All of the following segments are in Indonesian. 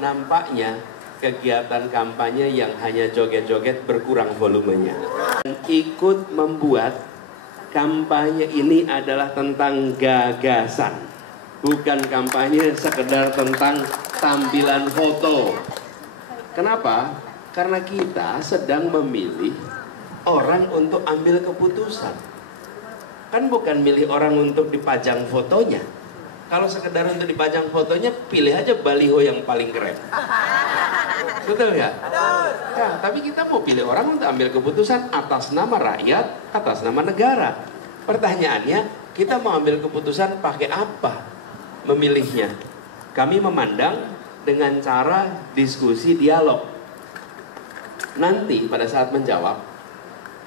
nampaknya kegiatan kampanye yang hanya joget-joget berkurang volumenya. Ikut membuat kampanye ini adalah tentang gagasan, bukan kampanye sekedar tentang tampilan foto. Kenapa? Karena kita sedang memilih orang untuk ambil keputusan. Kan bukan milih orang untuk dipajang fotonya. Kalau sekedar untuk dipajang fotonya, pilih aja baliho yang paling keren. Betul nggak? Nah, tapi kita mau pilih orang untuk ambil keputusan atas nama rakyat, atas nama negara. Pertanyaannya, kita mau ambil keputusan pakai apa memilihnya? Kami memandang dengan cara diskusi dialog. Nanti pada saat menjawab,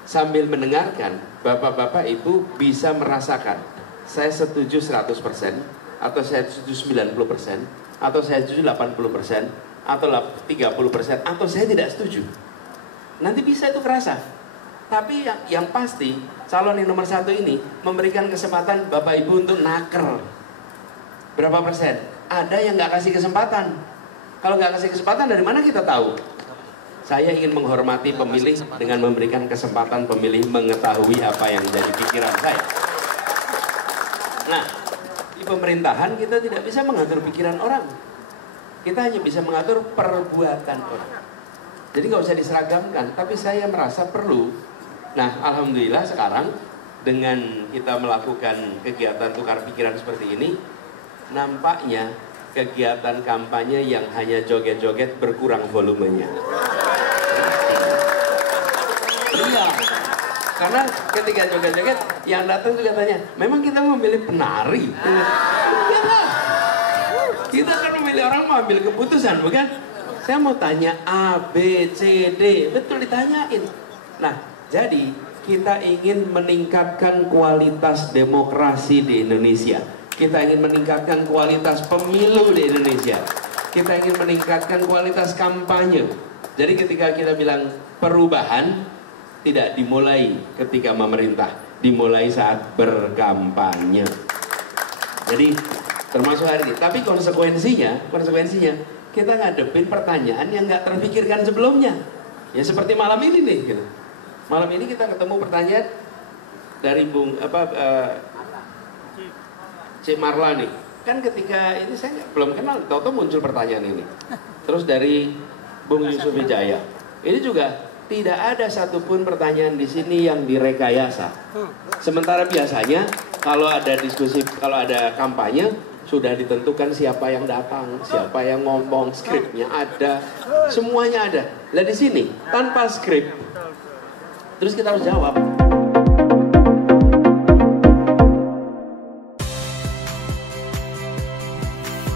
sambil mendengarkan, bapak-bapak ibu bisa merasakan, saya setuju 100%, atau saya setuju 90%, atau saya setuju 80%, atau 30%, atau saya tidak setuju. Nanti bisa itu kerasa. Tapi yang pasti, calon yang nomor 1 ini memberikan kesempatan bapak ibu untuk naker. Berapa persen? Ada yang nggak kasih kesempatan. Kalau nggak kasih kesempatan, dari mana kita tahu? Saya ingin menghormati pemilih dengan memberikan kesempatan pemilih mengetahui apa yang jadi pikiran saya. Nah, di pemerintahan kita tidak bisa mengatur pikiran orang. Kita hanya bisa mengatur perbuatan orang. Jadi nggak usah diseragamkan. Tapi saya merasa perlu. Nah, alhamdulillah sekarang dengan kita melakukan kegiatan tukar pikiran seperti ini, nampaknya kegiatan kampanye yang hanya joget-joget berkurang volumenya. Iya, karena ketika joget-joget, yang datang juga tanya, memang kita memilih penari? Iyalah, kita kan memilih orang mau ambil keputusan, bukan? Saya mau tanya A, B, C, D, betul ditanyain. Nah, jadi kita ingin meningkatkan kualitas demokrasi di Indonesia. Kita ingin meningkatkan kualitas pemilu di Indonesia. Kita ingin meningkatkan kualitas kampanye. Jadi ketika kita bilang perubahan, tidak dimulai ketika memerintah, dimulai saat berkampanye. Jadi termasuk hari ini. Tapi konsekuensinya kita ngadepin pertanyaan yang nggak terpikirkan sebelumnya. Ya seperti malam ini nih. Gitu. Malam ini kita ketemu pertanyaan dari Cik Marla nih. Kan ketika ini saya belum kenal, tahu-tahu muncul pertanyaan ini. Terus dari Bung Yusuf Wijaya. Ini juga tidak ada satupun pertanyaan di sini yang direkayasa. Sementara biasanya kalau ada diskusi, kalau ada kampanye, sudah ditentukan siapa yang datang, siapa yang ngomong, skripnya ada, semuanya ada. Lah di sini tanpa skrip, terus kita harus jawab.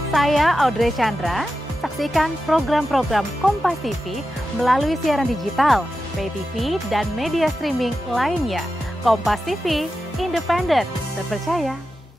Saya Audrey Chandra. Saksikan program-program Kompas TV melalui siaran digital, pay TV, dan media streaming lainnya. Kompas TV, independen, terpercaya.